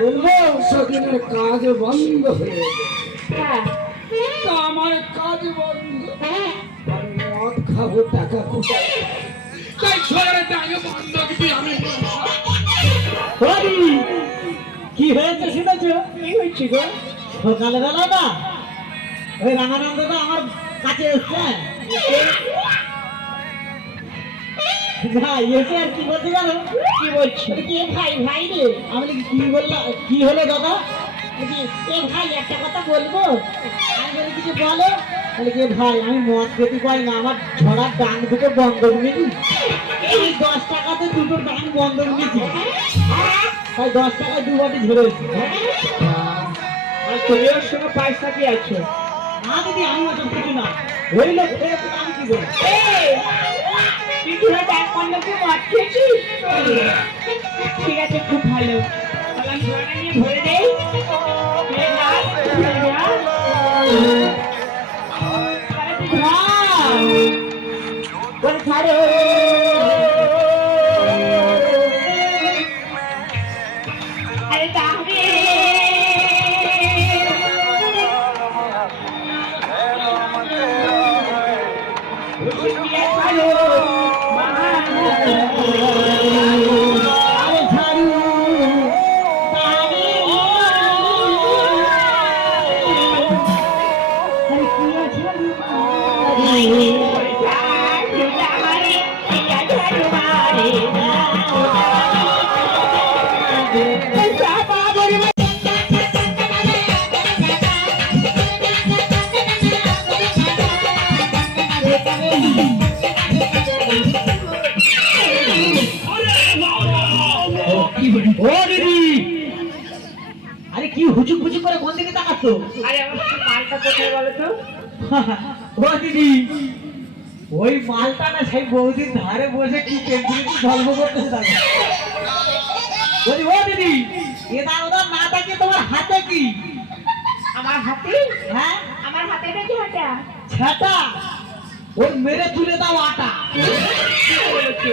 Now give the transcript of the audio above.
বলবো সেদিনের কাজ বন্ধ হয়ে হ্যাঁ তা আমার কাজ বন্ধ, আর মদ খাবো টাকা কোথায়? তাই ছোড়ার টাকা বন্ধ দিবি আমি। কি হয়েছে শুনেছো? কি হয়েছে গো? সকালবেলা না ওই রাঙানন্দটা আমার কাছে এসছে। ভাই এসে আর কি বলতে জানো? কি বলছি? কে ভাই ভাই রে? আমি কি বললাম? কি হলো দাদা? এ ভাই একটা কথা বলবো। আমি বলি কিছু বলো। বলে কি ভাই আমি মদ খেতে পাই না, আমার ঝড়ার ডান দুটো বন্ধ নিয়েছি। এই 10 টাকাতে দুটো ডান বন্ধ নিয়েছি, তাই 10 টাকায় 2 বাটি ঝরেছি। আর তুমি ওর সঙ্গে পয়সা কি আছো? না দিদি আমি ওসব কিছু না, ওই লোক খেয়েছে আমি কি করবো? তুই ধরে ব্যাগ বন্ধকে মদ খেয়েছিস? ঠিক আছে, খুব ভালো। তাহলে আমি ধরে নিয়ে ভরে দেই। ছাড়ো আরে তাহলে আরে কি হুচুক হুচুক করে কোন দিকে তাকাচ্ছ? আরে আমার মালটা কোথায় বলো তো? ও দিদি ওই মালটা না সেই বৌদির ধারে বসে কি গল্প করতেছে তাকে। বলি ও দিদি এটা ওটা না থাকে তোমার হাতে কি? আমার হাতে? হ্যাঁ আমার হাতে এটা কি হাঁটা? ছাতা, ওর মেরে তুলে দাও আটা। কি বলেছো?